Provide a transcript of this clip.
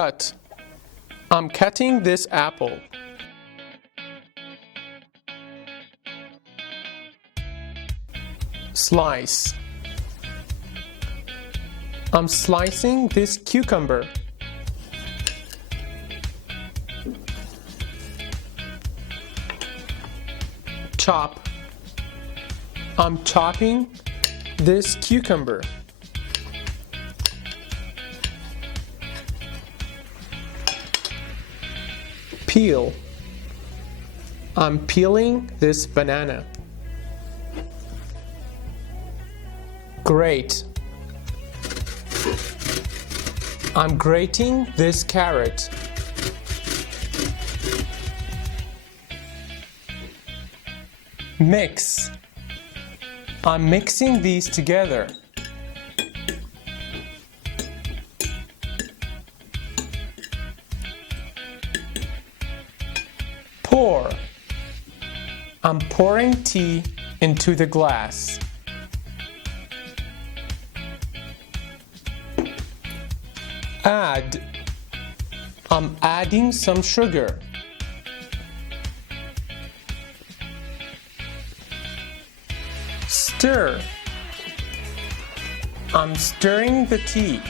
Cut. I'm cutting this apple. Slice. I'm slicing this cucumber. Chop. I'm chopping this cucumber. Peel. I'm peeling this banana. Grate. I'm grating this carrot. Mix. I'm mixing these together. Pour. I'm pouring tea into the glass. Add. I'm adding some sugar. Stir. I'm stirring the tea.